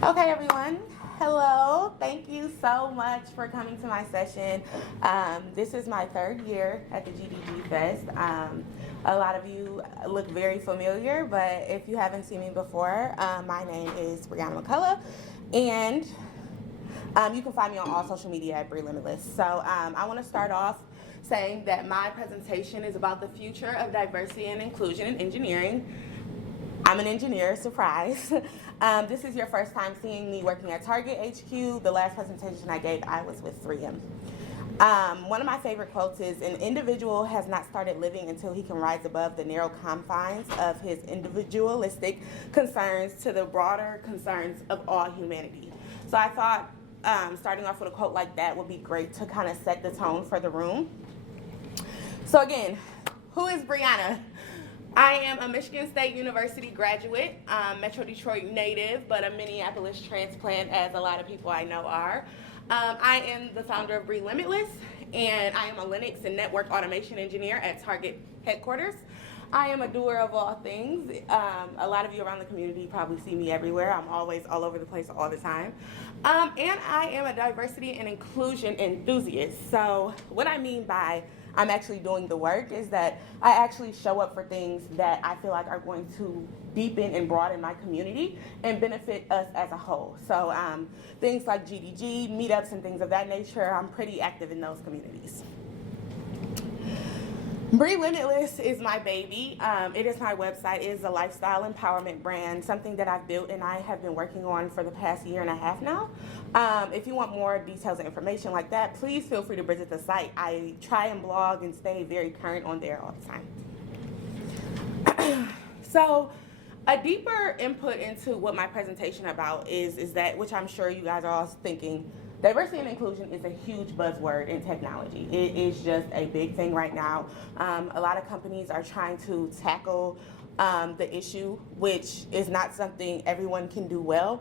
Okay, everyone. Hello. Thank you so much for coming to my session. This is my third year at the GDG Fest. A lot of you look very familiar, but if you haven't seen me before, my name is Brianna McCullough, and you can find me on all social media at Limitless. So I want to start off saying that my presentation is about the future of diversity and inclusion in engineering. I'm an engineer, surprise. This is your first time seeing me working at Target HQ. The last presentation I gave, I was with 3M. One of my favorite quotes is, "An individual has not started living until he can rise above the narrow confines of his individualistic concerns to the broader concerns of all humanity." So I thought starting off with a quote like that would be great to kind of set the tone for the room. So again, who is Brianna? I am a Michigan State University graduate, Metro Detroit native, but a Minneapolis transplant, as a lot of people I know are. I am the founder of Limitless, and I am a Linux and network automation engineer at Target headquarters. I am a doer of all things. A lot of you around the community probably see me everywhere. I'm always all over the place all the time. And I am a diversity and inclusion enthusiast. So what I mean by I'm actually doing the work is that I actually show up for things that I feel like are going to deepen and broaden my community and benefit us as a whole. So things like GDG, meetups, and things of that nature, I'm pretty active in those communities. Limitless is my baby. It is my website. It is a lifestyle empowerment brand, something that I've built and I have been working on for the past year and a half now. If you want more details and information like that, please feel free to visit the site. I try and blog and stay very current on there all the time. So a deeper input into what my presentation about is that, which I'm sure you guys are all thinking, diversity and inclusion is a huge buzzword in technology. It is just a big thing right now. A lot of companies are trying to tackle the issue, which is not something everyone can do well.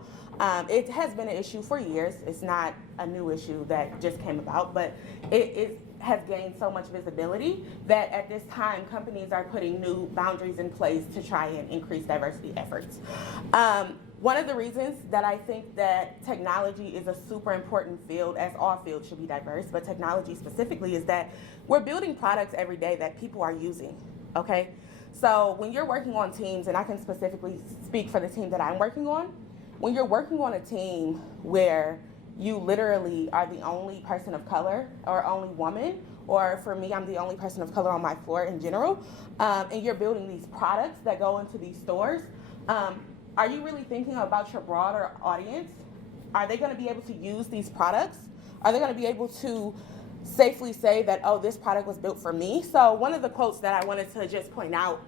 It has been an issue for years. It's not a new issue that just came about, but it has gained so much visibility that at this time companies are putting new boundaries in place to try and increase diversity efforts. One of the reasons that I think that technology is a super important field, as all fields should be diverse, but technology specifically, is that we're building products every day that people are using, okay? So when you're working on teams, and I can specifically speak for the team that I'm working on, when you're working on a team where you literally are the only person of color or only woman, or for me, I'm the only person of color on my floor in general, and you're building these products that go into these stores, are you really thinking about your broader audience? Are they going to be able to use these products? Are they going to be able to safely say that, oh, this product was built for me? So one of the quotes that I wanted to just point out,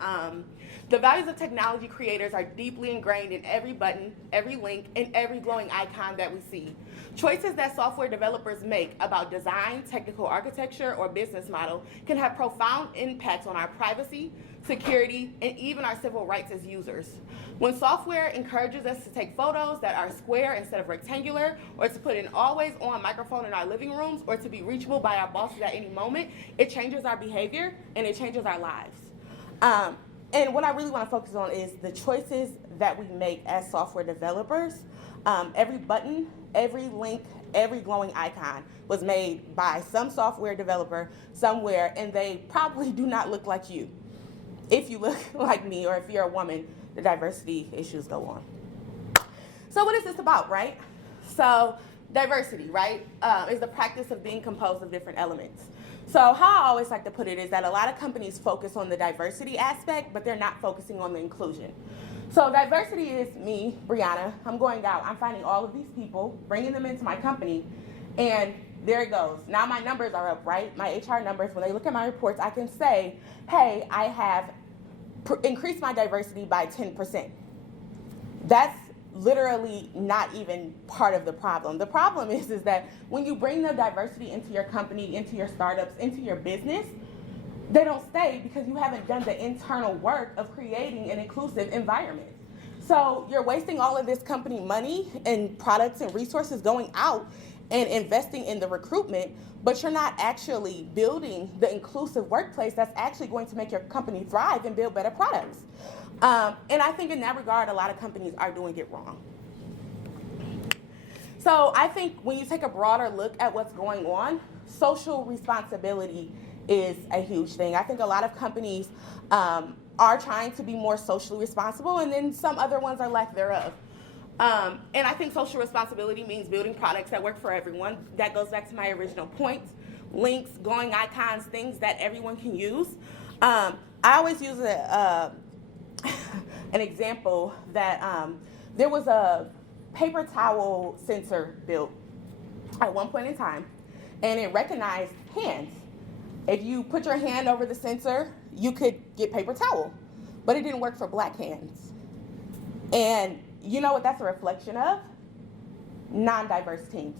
the values of technology creators are deeply ingrained in every button, every link, and every glowing icon that we see. Choices that software developers make about design, technical architecture, or business model can have profound impacts on our privacy, security, and even our civil rights as users. When software encourages us to take photos that are square instead of rectangular, or to put an always-on microphone in our living rooms, or to be reachable by our bosses at any moment, it changes our behavior and it changes our lives. And what I really want to focus on is the choices that we make as software developers. Every button, every link, every glowing icon was made by some software developer somewhere, and they probably do not look like you. If you look like me, or if you're a woman, the diversity issues go on. So what is this about, right? So diversity, right, is the practice of being composed of different elements. So how I always like to put it is that a lot of companies focus on the diversity aspect, but they're not focusing on the inclusion. So diversity is me, Brianna. I'm going out, I'm finding all of these people, bringing them into my company, and there it goes. Now my numbers are up, right? My HR numbers, when they look at my reports, I can say, hey, I have increased my diversity by 10%. That's literally not even part of the problem. The problem is that when you bring the diversity into your company, into your startups, into your business, they don't stay because you haven't done the internal work of creating an inclusive environment. So you're wasting all of this company money and products and resources going out and investing in the recruitment, but you're not actually building the inclusive workplace that's actually going to make your company thrive and build better products. And I think in that regard, a lot of companies are doing it wrong. So I think when you take a broader look at what's going on, social responsibility is a huge thing. I think a lot of companies are trying to be more socially responsible, and then some other ones are lack thereof. And I think social responsibility means building products that work for everyone. That goes back to my original point. Links, glowing icons, things that everyone can use. I always use an example that there was a paper towel sensor built at one point in time, and it recognized hands. If you put your hand over the sensor, you could get paper towel, but it didn't work for black hands. And you know what that's a reflection of? Non-diverse teams.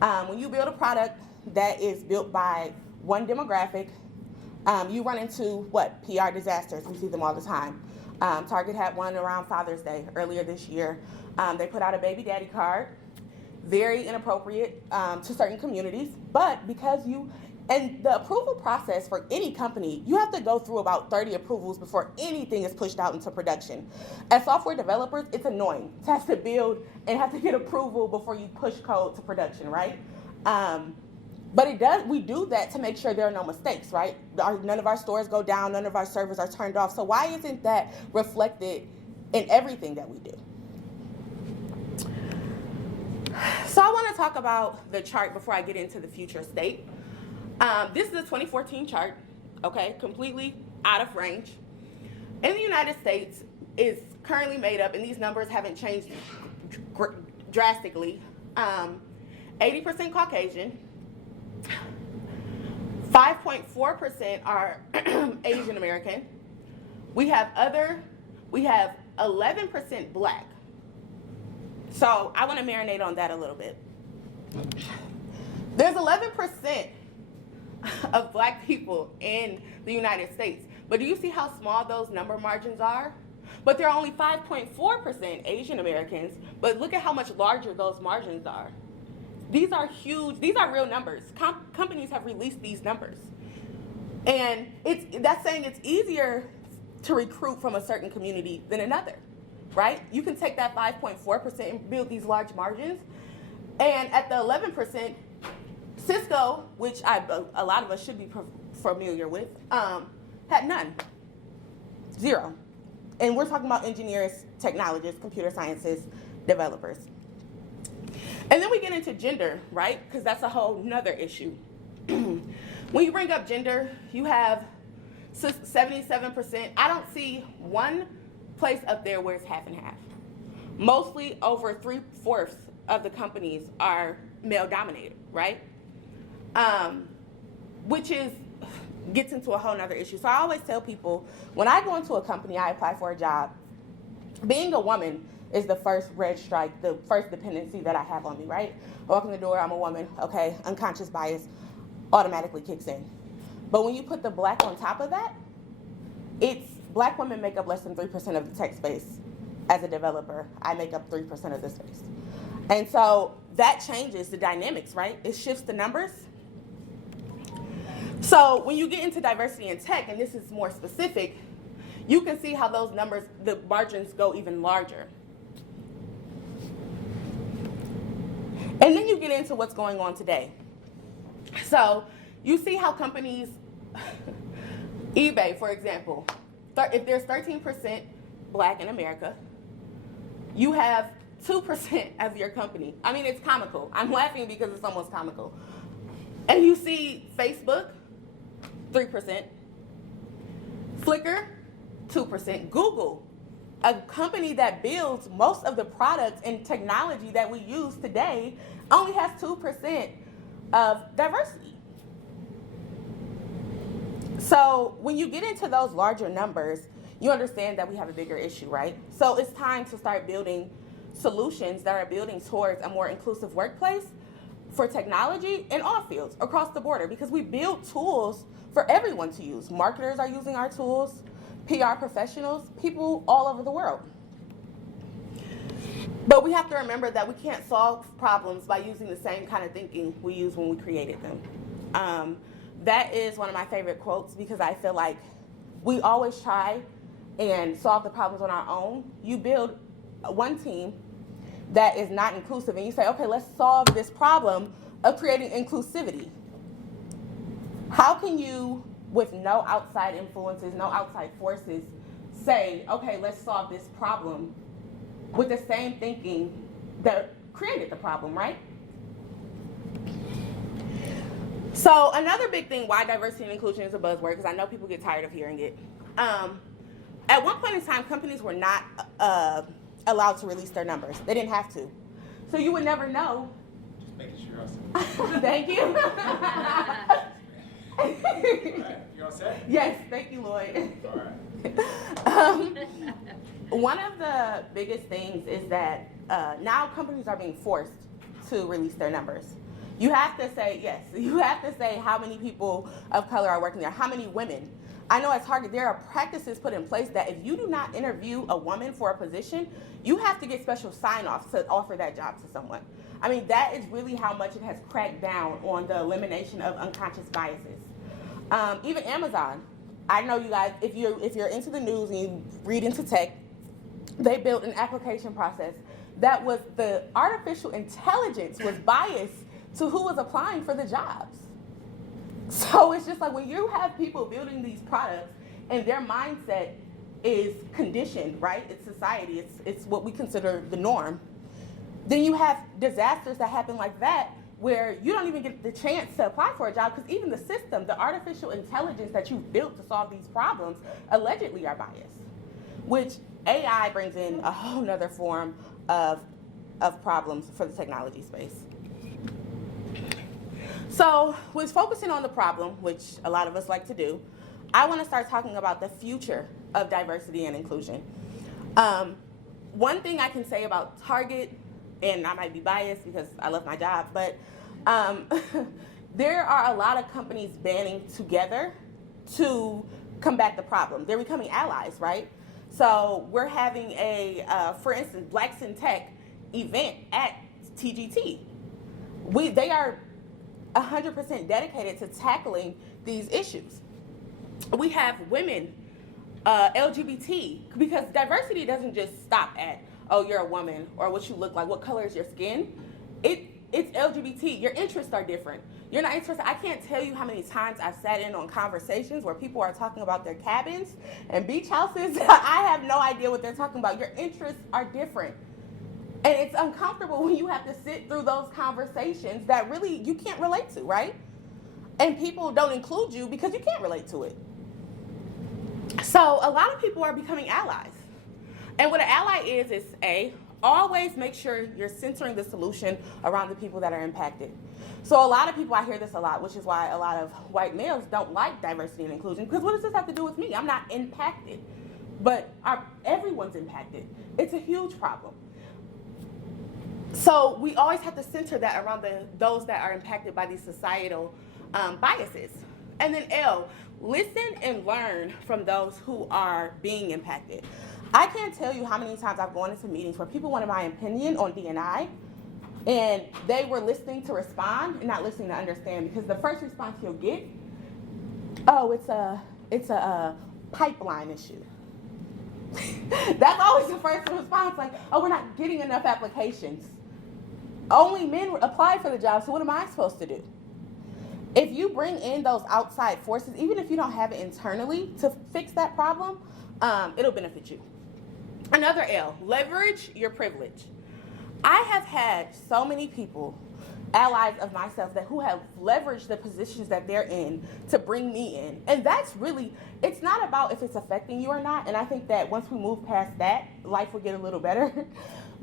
When you build a product that is built by one demographic, you run into what? PR disasters. We see them all the time. Target had one around Father's Day earlier this year. They put out a baby daddy card, very inappropriate to certain communities, but because and the approval process for any company, you have to go through about 30 approvals before anything is pushed out into production. As software developers, it's annoying to have to build and have to get approval before you push code to production, right? But we do that to make sure there are no mistakes, right? None of our stores go down, none of our servers are turned off. So why isn't that reflected in everything that we do? So I want to talk about the chart before I get into the future state. This is a 2014 chart, okay, completely out of range. In the United States, is currently made up, and these numbers haven't changed drastically, 80% Caucasian, 5.4% are Asian American. We have 11% Black. So I want to marinate on that a little bit. There's 11% of Black people in the United States. But do you see how small those number margins are? But there are only 5.4% Asian Americans, but look at how much larger those margins are. These are huge, these are real numbers. Companies have released these numbers. And that's saying it's easier to recruit from a certain community than another, right? You can take that 5.4% and build these large margins. And at the 11%, Cisco, which a lot of us should be familiar with, had none, 0. And we're talking about engineers, technologists, computer sciences, developers. And then we get into gender, right? Because that's a whole nother issue. When you bring up gender, you have 77%. I don't see one place up there where it's half and half. Mostly over 3/4 of the companies are male dominated, right? Which gets into a whole nother issue. So I always tell people, when I go into a company, I apply for a job, being a woman is the first red strike, the first dependency that I have on me, right? I walk in the door, I'm a woman, okay, unconscious bias automatically kicks in. But when you put the Black on top of that, Black women make up less than 3% of the tech space. As a developer, I make up 3% of the space. And so that changes the dynamics, right? It shifts the numbers. So when you get into diversity in tech, and this is more specific, you can see how those numbers, the margins go even larger. And then you get into what's going on today. So you see how companies, eBay, for example, if there's 13% Black in America, you have 2% as your company. I mean, it's comical. I'm laughing because it's almost comical. And you see Facebook, 3%. Flickr, 2%. Google, a company that builds most of the products and technology that we use today, only has 2% of diversity. So when you get into those larger numbers, you understand that we have a bigger issue, right? So it's time to start building solutions that are building towards a more inclusive workplace for technology in all fields across the border, because we build tools for everyone to use. Marketers are using our tools, PR professionals, people all over the world. But we have to remember that we can't solve problems by using the same kind of thinking we used when we created them. That is one of my favorite quotes, because I feel like we always try and solve the problems on our own. You build one team, that is not inclusive, and you say, okay, let's solve this problem of creating inclusivity. How can you, with no outside influences, no outside forces, say, okay, let's solve this problem with the same thinking that created the problem, right? So another big thing why diversity and inclusion is a buzzword, because I know people get tired of hearing it. At one point in time, companies were not allowed to release their numbers. They didn't have to. So you would never know. Just making sure I said. Thank you. All right. You all set? Yes, thank you, Lloyd. All right. One of the biggest things is that now companies are being forced to release their numbers. You have to say, yes, you have to say how many people of color are working there, how many women. I know at Target there are practices put in place that if you do not interview a woman for a position, you have to get special sign-offs to offer that job to someone. I mean, that is really how much it has cracked down on the elimination of unconscious biases. Even Amazon, I know you guys, if you're into the news and you read into tech, they built an application process that was the artificial intelligence was biased to who was applying for the jobs. So it's just like when you have people building these products and their mindset is conditioned, right? It's society, it's what we consider the norm. Then you have disasters that happen like that where you don't even get the chance to apply for a job because even the system, the artificial intelligence that you've built to solve these problems allegedly are biased, which AI brings in a whole nother form of problems for the technology space. So with focusing on the problem, which a lot of us like to do, I want to start talking about the future of diversity and inclusion. One thing I can say about Target, and I might be biased because I love my job, but there are a lot of companies banding together to combat the problem. They're becoming allies, right? So we're having a, for instance, Blacks in Tech event at TGT. They are 100% dedicated to tackling these issues. We have women, LGBT, because diversity doesn't just stop at, oh, you're a woman, or what you look like, what color is your skin. It's LGBT. Your interests are different. You're not interested. I can't tell you how many times I've sat in on conversations where people are talking about their cabins and beach houses. I have no idea what they're talking about. Your interests are different. And it's uncomfortable when you have to sit through those conversations that really you can't relate to, right? And people don't include you because you can't relate to it. So a lot of people are becoming allies. And what an ally is always make sure you're centering the solution around the people that are impacted. So a lot of people, I hear this a lot, which is why a lot of white males don't like diversity and inclusion, because what does this have to do with me? I'm not impacted, but everyone's impacted. It's a huge problem. So we always have to center that around those that are impacted by these societal biases. And then L, listen and learn from those who are being impacted. I can't tell you how many times I've gone into meetings where people wanted my opinion on D&I, and they were listening to respond and not listening to understand, because the first response you'll get, oh, it's a pipeline issue. That's always the first response, like, oh, we're not getting enough applications. Only men apply for the job, so what am I supposed to do? If you bring in those outside forces, even if you don't have it internally to fix that problem, it'll benefit you. Another L, leverage your privilege. I have had so many people, allies of myself, who have leveraged the positions that they're in to bring me in. And that's really, it's not about if it's affecting you or not. And I think that once we move past that, life will get a little better.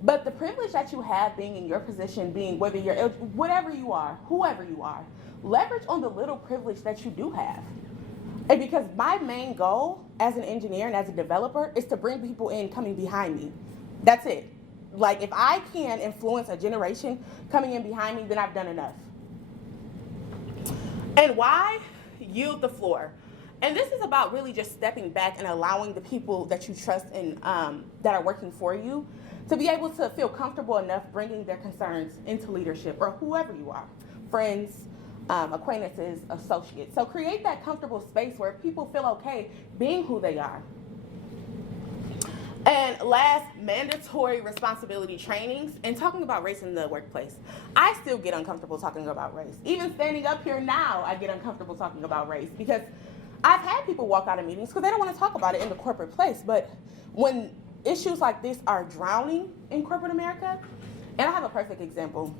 But the privilege that you have being in your position, being whether you're, whatever you are, whoever you are, leverage on the little privilege that you do have. And because my main goal as an engineer and as a developer is to bring people in coming behind me. That's it. Like, if I can influence a generation coming in behind me, then I've done enough. And why? Yield the floor. And this is about really just stepping back and allowing the people that you trust and that are working for you to be able to feel comfortable enough bringing their concerns into leadership, or whoever you are, friends, acquaintances, associates. So create that comfortable space where people feel okay being who they are. And last, mandatory responsibility trainings and talking about race in the workplace. I still get uncomfortable talking about race. Even standing up here now, I get uncomfortable talking about race because I've had people walk out of meetings because they don't want to talk about it in the corporate place. But when issues like this are drowning in corporate America, and I have a perfect example,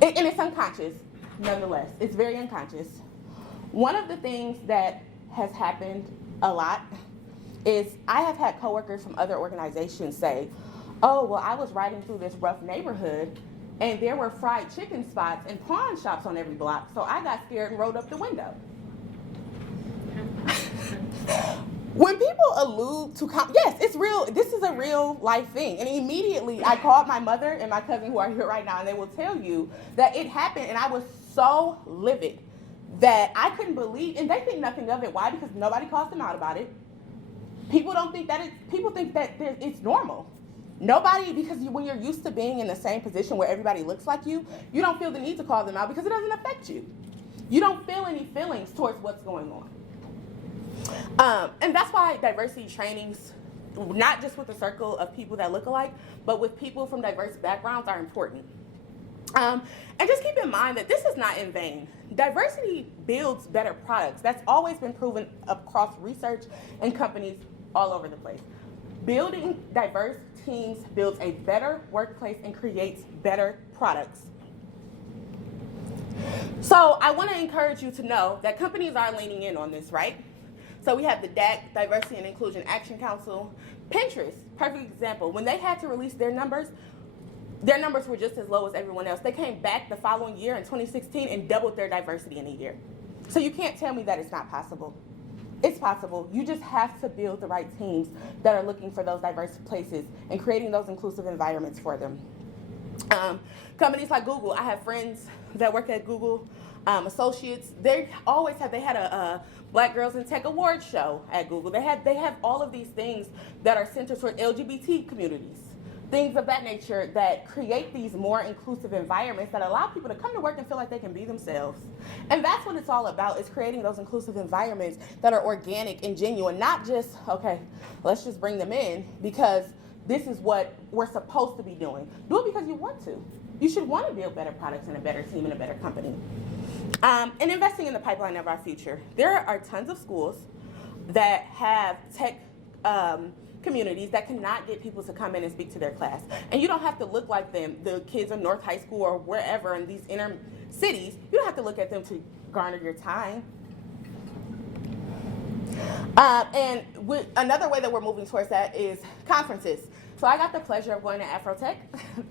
and it's unconscious, nonetheless. It's very unconscious. One of the things that has happened a lot is I have had coworkers from other organizations say, oh, well, I was riding through this rough neighborhood and there were fried chicken spots and pawn shops on every block, so I got scared and rolled up the window. When people allude to, yes, it's real, this is a real life thing. And immediately I called my mother and my cousin who are here right now, and they will tell you that it happened, and I was so livid that I couldn't believe, and they think nothing of it. Why? Because nobody calls them out about it. People don't think that people think that it's normal. Nobody, because when you're used to being in the same position where everybody looks like you don't feel the need to call them out because it doesn't affect you. You don't feel any feelings towards what's going on. And that's why diversity trainings, not just with a circle of people that look alike, but with people from diverse backgrounds are important. And just keep in mind that this is not in vain. Diversity builds better products. That's always been proven across research and companies all over the place. Building diverse teams builds a better workplace and creates better products. So I want to encourage you to know that companies are leaning in on this, right? So we have the DAC, Diversity and Inclusion Action Council. Pinterest, perfect example. When they had to release their numbers were just as low as everyone else. They came back the following year in 2016 and doubled their diversity in a year. So you can't tell me that it's not possible. It's possible. You just have to build the right teams that are looking for those diverse places and creating those inclusive environments for them. Companies like Google, I have friends that work at Google, associates. They had a Black Girls in Tech Awards show at Google. They have all of these things that are centered toward LGBT communities, things of that nature that create these more inclusive environments that allow people to come to work and feel like they can be themselves. And that's what it's all about, is creating those inclusive environments that are organic and genuine, not just, okay, let's just bring them in because this is what we're supposed to be doing. Do it because you want to. You should want to build better products and a better team and a better company. And investing in the pipeline of our future. There are tons of schools that have tech communities that cannot get people to come in and speak to their class. And you don't have to look like them, the kids in North High School or wherever in these inner cities. You don't have to look at them to garner your time. Another way that we're moving towards that is conferences. So I got the pleasure of going to Afrotech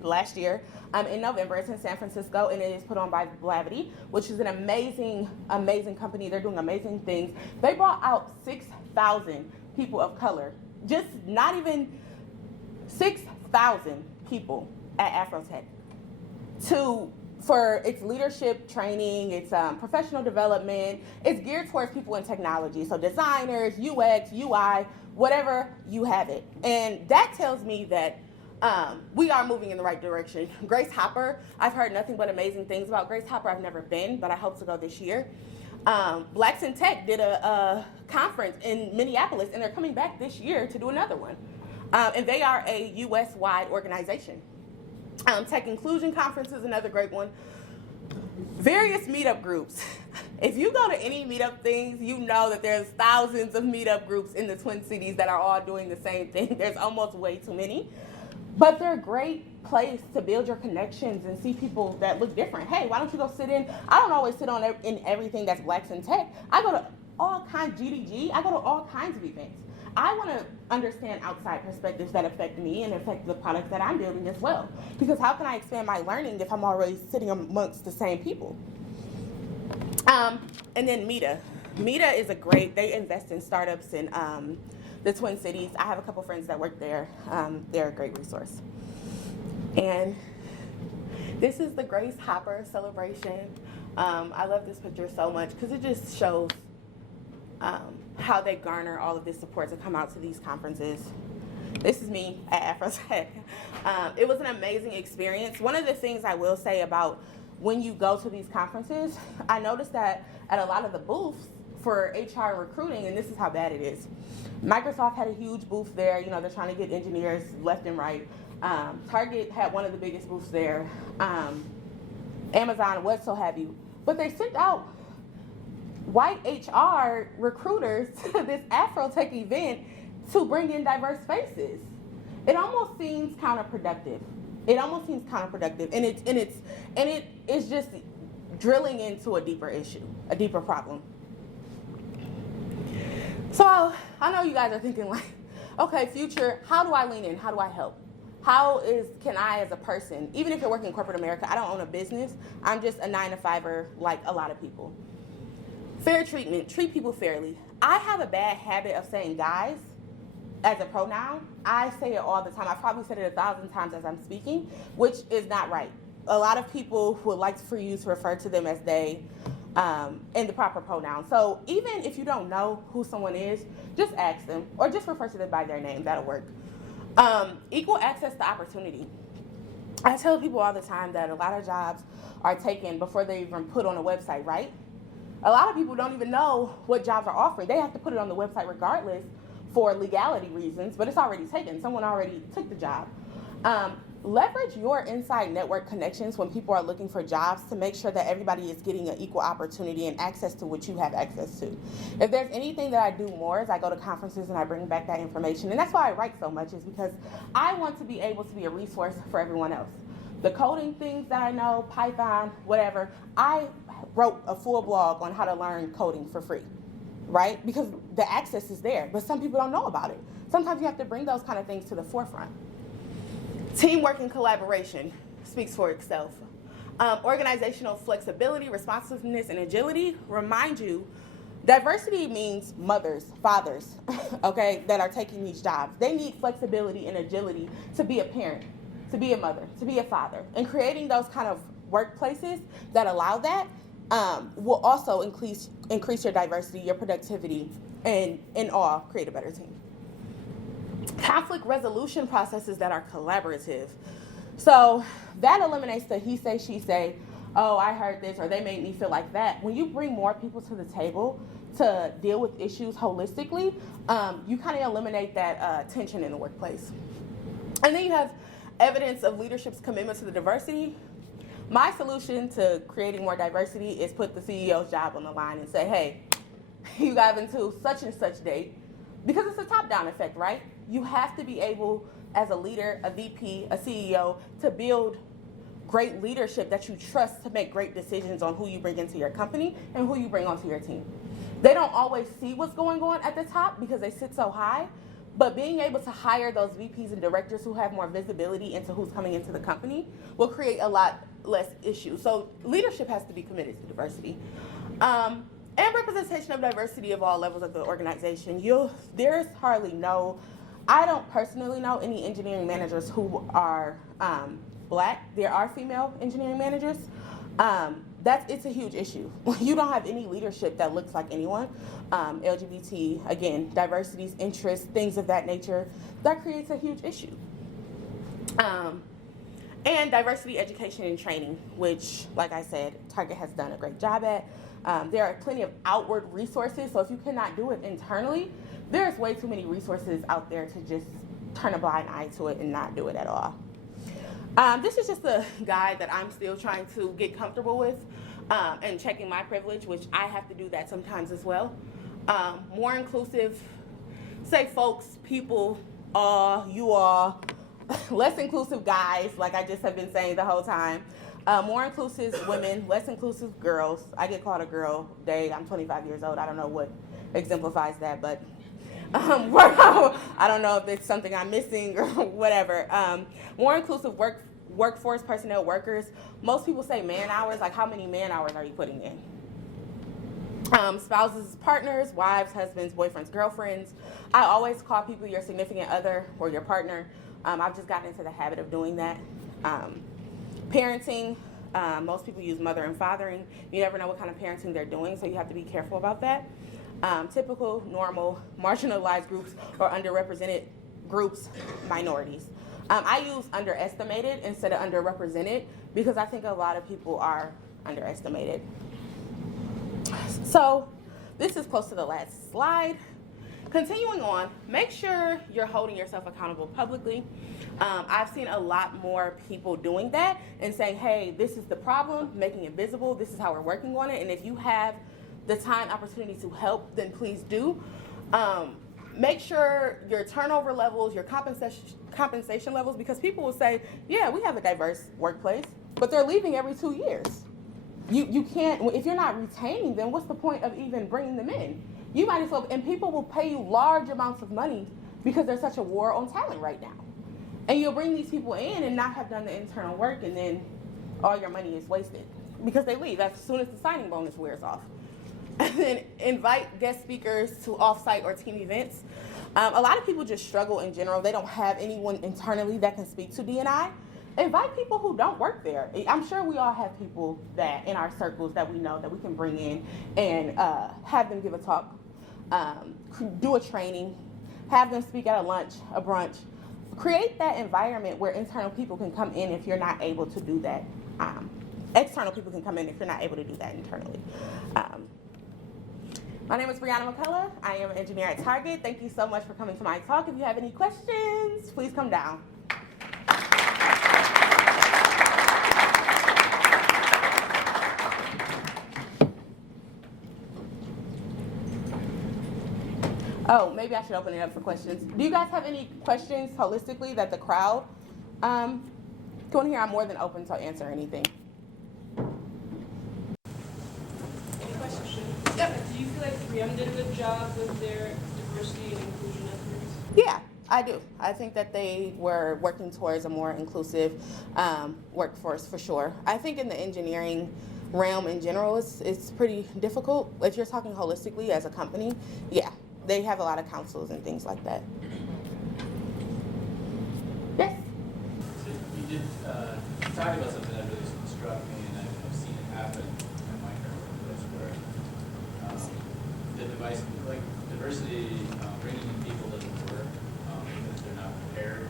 last year in November. It's in San Francisco, and it is put on by Blavity, which is an amazing, amazing company. They're doing amazing things. They brought out 6,000 people of color. Just not even 6,000 people at Afrotech for its leadership training, its professional development. It's geared towards people in technology, so designers, UX, UI, whatever you have it. And that tells me that we are moving in the right direction. Grace Hopper, I've heard nothing but amazing things about Grace Hopper. I've never been, but I hope to go this year. Blacks in Tech did a conference in Minneapolis, and they're coming back this year to do another one. And they are a US-wide organization. Tech Inclusion Conference is another great one. Various meetup groups. If you go to any meetup things, you know that there's thousands of meetup groups in the Twin Cities that are all doing the same thing. There's almost way too many. But they're a great place to build your connections and see people that look different. Hey, why don't you go sit in? I don't always sit in everything that's Blacks in Tech. I go to all kinds, GDG, I go to all kinds of events. I want to understand outside perspectives that affect me and affect the products that I'm building as well. Because how can I expand my learning if I'm already sitting amongst the same people? And then Meta. Meta is they invest in startups in the Twin Cities. I have a couple friends that work there. They're a great resource. And this is the Grace Hopper celebration. I love this picture so much because it just shows how they garner all of this support to come out to these conferences. This is me at Afrotech. It was an amazing experience. One of the things I will say about when you go to these conferences, I noticed that at a lot of the booths, for HR recruiting, and this is how bad it is. Microsoft had a huge booth there. You know, they're trying to get engineers left and right. Target had one of the biggest booths there. Amazon, what so have you. But they sent out white HR recruiters to this Afrotech event to bring in diverse faces. It almost seems counterproductive. And it is just drilling into a deeper issue, a deeper problem. So I know you guys are thinking like, okay, future, how do I lean in? How do I help? Can I as a person, even if you're working in corporate America, I don't own a business. I'm just a 9-to-5er like a lot of people. Fair treatment, treat people fairly. I have a bad habit of saying guys as a pronoun. I say it all the time. I've probably said it 1,000 times as I'm speaking, which is not right. A lot of people would like for you to refer to them as they in the proper pronoun. So even if you don't know who someone is, just ask them or just refer to them by their name. That'll work. Equal access to opportunity. I tell people all the time that a lot of jobs are taken before they even put on a website, right? A lot of people don't even know what jobs are offering. They have to put it on the website regardless for legality reasons, but it's already taken. Someone already took the job. Leverage your inside network connections when people are looking for jobs to make sure that everybody is getting an equal opportunity and access to what you have access to. If there's anything that I do more is I go to conferences and I bring back that information. And that's why I write so much, is because I want to be able to be a resource for everyone else. The coding things that I know, Python, whatever, I wrote a full blog on how to learn coding for free, right? Because the access is there, but some people don't know about it. Sometimes you have to bring those kind of things to the forefront. Teamwork and collaboration speaks for itself. Organizational flexibility, responsiveness, and agility. Remind you, diversity means mothers, fathers, okay, that are taking these jobs. They need flexibility and agility to be a parent, to be a mother, to be a father. And creating those kind of workplaces that allow that will also increase your diversity, your productivity, and in all, create a better team. Conflict resolution processes that are collaborative. So that eliminates the he say, she say, oh, I heard this, or they made me feel like that. When you bring more people to the table to deal with issues holistically, you kind of eliminate that tension in the workplace. And then you have evidence of leadership's commitment to the diversity. My solution to creating more diversity is put the CEO's job on the line and say, hey, you got into such and such date, because it's a top-down effect, right? You have to be able, as a leader, a VP, a CEO, to build great leadership that you trust to make great decisions on who you bring into your company and who you bring onto your team. They don't always see what's going on at the top because they sit so high, but being able to hire those VPs and directors who have more visibility into who's coming into the company will create a lot less issues. So leadership has to be committed to diversity. And representation of diversity of all levels of the organization. There's hardly I don't personally know any engineering managers who are black. There are female engineering managers. It's a huge issue. You don't have any leadership that looks like anyone. LGBT, again, diversities, interests, things of that nature. That creates a huge issue. And diversity education and training, which, like I said, Target has done a great job at. There are plenty of outward resources, so if you cannot do it internally, there's way too many resources out there to just turn a blind eye to it and not do it at all. This is just a guide that I'm still trying to get comfortable with and checking my privilege, which I have to do that sometimes as well. More inclusive, say folks, people, you all, less inclusive guys, like I just have been saying the whole time. More inclusive women, less inclusive girls. I get called a girl. I'm 25 years old. I don't know what exemplifies that, but I don't know if it's something I'm missing or whatever. More inclusive workforce, personnel, workers. Most people say man hours. Like, how many man hours are you putting in? Spouses, partners, wives, husbands, boyfriends, girlfriends. I always call people your significant other or your partner. I've just gotten into the habit of doing that. Parenting, most people use mother and fathering. You never know what kind of parenting they're doing, so you have to be careful about that. Typical, normal, marginalized groups or underrepresented groups, minorities. I use underestimated instead of underrepresented because I think a lot of people are underestimated. So this is close to the last slide. Continuing on, make sure you're holding yourself accountable publicly. I've seen a lot more people doing that and saying, hey, this is the problem, making it visible, this is how we're working on it, and if you have the time, opportunity to help, then please do. Make sure your turnover levels, your compensation levels, because people will say, yeah, we have a diverse workplace, but they're leaving every 2 years. You can't, if you're not retaining them, what's the point of even bringing them in? You might as well, and people will pay you large amounts of money because there's such a war on talent right now. And you'll bring these people in and not have done the internal work, and then all your money is wasted because they leave as soon as the signing bonus wears off. And then invite guest speakers to offsite or team events. A lot of people just struggle in general. They don't have anyone internally that can speak to D&I. Invite people who don't work there. I'm sure we all have people that in our circles that we know that we can bring in and have them give a talk, do a training, have them speak at a lunch, a brunch. Create that environment where internal people can come in if you're not able to do that. External people can come in if you're not able to do that internally. My name is Brianna McCullough. I am an engineer at Target. Thank you so much for coming to my talk. If you have any questions, please come down. Oh, maybe I should open it up for questions. Do you guys have any questions holistically that the crowd go in here? I'm more than open to answer anything. Any questions? Yep. Do you feel like 3M did a good job with their diversity and inclusion efforts? Yeah, I do. I think that they were working towards a more inclusive workforce for sure. I think in the engineering realm in general, it's pretty difficult. If you're talking holistically as a company, yeah. They have a lot of councils and things like that. Yes? So you did talk about something that really struck me, and I've seen it happen in my current workplace where the device, like diversity, bringing in people doesn't work because they're not prepared.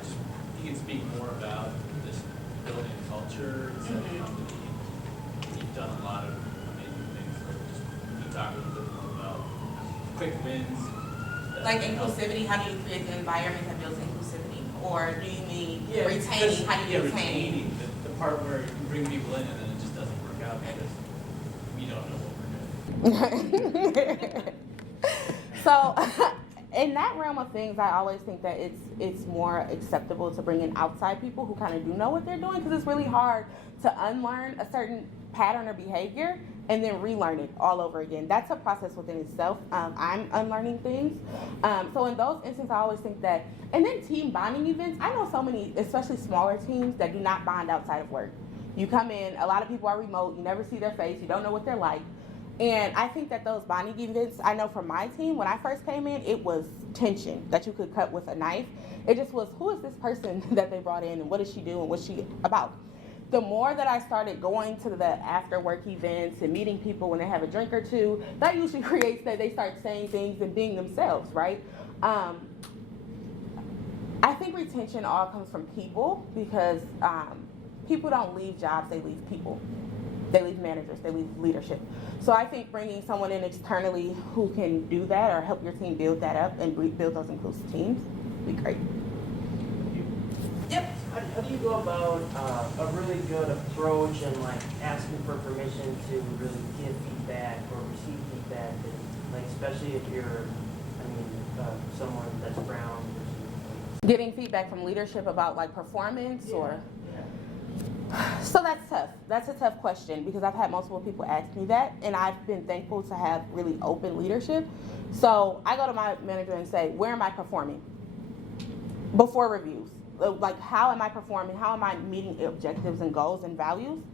Just, you can speak more about this building culture inside the company. You've done a lot of amazing things. So just can you talk a little bit more about quick wins? Like inclusivity, how do you create the environment that builds inclusivity? Or do you mean retaining, how do you retain? Retaining, the part where you bring people in and then it just doesn't work out because we don't know what we're doing. So in that realm of things, I always think that it's more acceptable to bring in outside people who kind of do know what they're doing, because it's really hard to unlearn a certain pattern or behavior and then relearn it all over again. That's a process within itself. I'm unlearning things. So in those instances, I always think that, and then team bonding events, I know so many, especially smaller teams, that do not bond outside of work. You come in, a lot of people are remote, you never see their face, you don't know what they're like. And I think that those bonding events, I know for my team, when I first came in, it was tension that you could cut with a knife. It just was, who is this person that they brought in and what does she do and what's she about? The more that I started going to the after work events and meeting people when they have a drink or two, that usually creates that they start saying things and being themselves, right? I think retention all comes from people, because people don't leave jobs, they leave people. They leave managers, they leave leadership. So I think bringing someone in externally who can do that or help your team build that up and build those inclusive teams would be great. Yep. How do you go about a really good approach and like asking for permission to really give feedback or receive feedback, and, like especially if you're, someone that's brown? Getting feedback from leadership about like performance or. So that's tough. That's a tough question, because I've had multiple people ask me that, and I've been thankful to have really open leadership. So I go to my manager and say, where am I performing? Before reviews. Like, how am I performing? How am I meeting objectives and goals and values?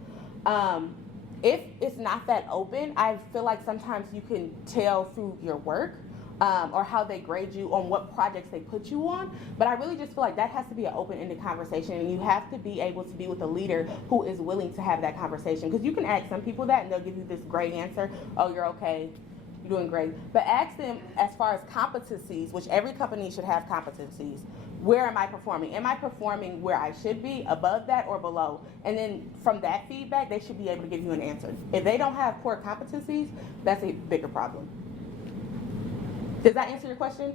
If it's not that open, I feel like sometimes you can tell through your work or how they grade you on what projects they put you on. But I really just feel like that has to be an open-ended conversation, and you have to be able to be with a leader who is willing to have that conversation. Because you can ask some people that and they'll give you this great answer, oh, you're okay, you're doing great. But ask them as far as competencies, which every company should have competencies. where am I performing? Am I performing where I should be, above that or below? And then from that feedback, they should be able to give you an answer. If they don't have core competencies, that's a bigger problem. Does that answer your question?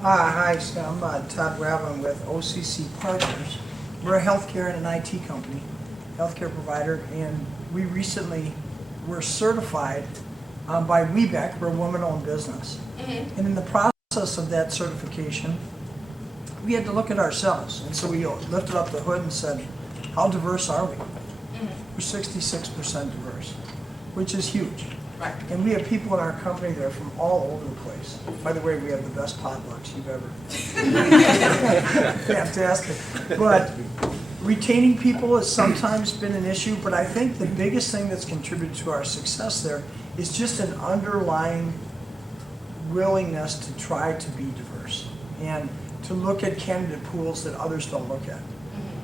Hi, so I'm Todd Ravin with OCC Partners. We're a healthcare and an IT company, healthcare provider, and we recently were certified by WeBEC. We're a woman-owned business. And in the process of that certification, we had to look at ourselves. And so we lifted up the hood and said, how diverse are we? We're 66% diverse, which is huge. Right. And we have people in our company that are from all over the place. By the way, we have the best potlucks you've ever. Fantastic. But retaining people has sometimes been an issue, but I think the biggest thing that's contributed to our success there is just an underlying willingness to try to be diverse and to look at candidate pools that others don't look at.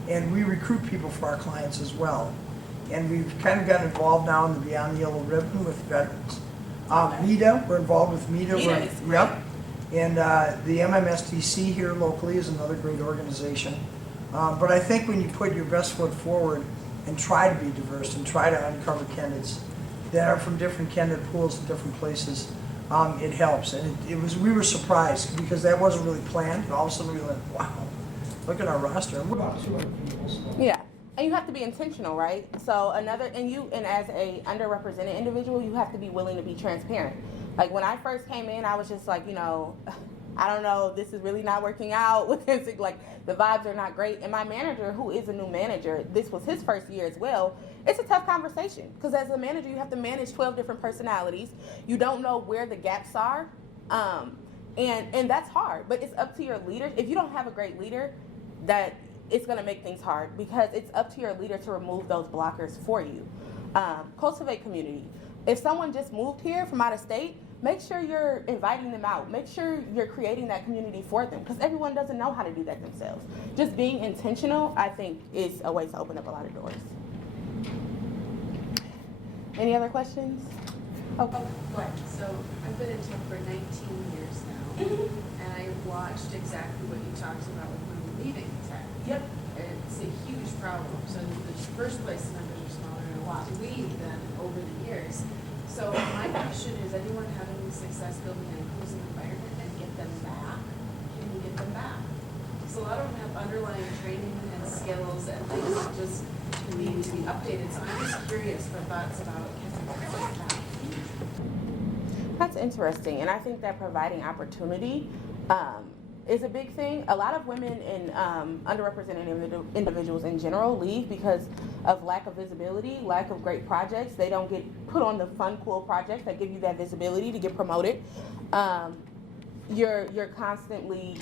And we recruit people for our clients as well. And we've kind of gotten involved now in the Beyond the Yellow Ribbon with veterans. MEDA, we're involved with MEDA. Yep. And the MMSDC here locally is another great organization. But I think when you put your best foot forward and try to be diverse and try to uncover candidates that are from different candidate pools in different places, it helps. And we were surprised because that wasn't really planned. And all of a sudden we went, wow, look at our roster. And we're about 200 people. So. Yeah. And you have to be intentional, right? So and as a underrepresented individual, you have to be willing to be transparent. Like when I first came in, I was just like, I don't know, this is really not working out with this. Like the vibes are not great. And my manager, who is a new manager, this was his first year as well. It's a tough conversation because as a manager, you have to manage 12 different personalities. You don't know where the gaps are, and that's hard. But it's up to your leader. If you don't have a great leader, it's going to make things hard because it's up to your leader to remove those blockers for you. Cultivate community. If someone just moved here from out of state, make sure you're inviting them out. Make sure you're creating that community for them because everyone doesn't know how to do that themselves. Just being intentional, I think, is a way to open up a lot of doors. Any other questions? Okay. Right. So I've been in tech for 19 years now, and I watched exactly what you talked about with women leaving tech. Yep. It's a huge problem. So in the first place, the numbers are smaller, and a lot leave then over the years. So my question is, anyone having success building an inclusive environment and get them back? Can you get them back? So a lot of them have underlying training and skills and things that just need to be updated. So I'm just curious for thoughts about things like that. That's interesting, and I think that providing opportunity is a big thing. A lot of women and underrepresented individuals in general leave because of lack of visibility, lack of great projects. They don't get put on the fun, cool projects that give you that visibility to get promoted. You're constantly,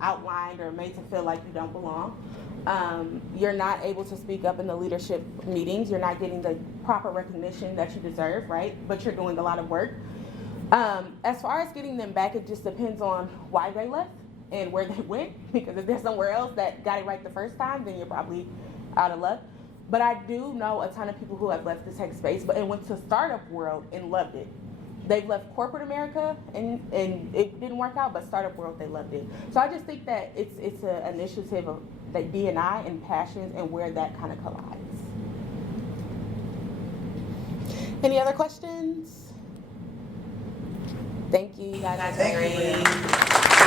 outlined or made to feel like you don't belong. You're not able to speak up in the leadership meetings. You're not getting the proper recognition that you deserve, right? But you're doing a lot of work. As far as getting them back, it just depends on why they left and where they went. Because if they're somewhere else that got it right the first time, then you're probably out of luck. But I do know a ton of people who have left the tech space and went to startup world and loved it. They've left corporate America and it didn't work out, but startup world, they loved it. So I just think that it's an initiative of that D&I and passions and where that kind of collides. Any other questions? Thank you. You guys are great.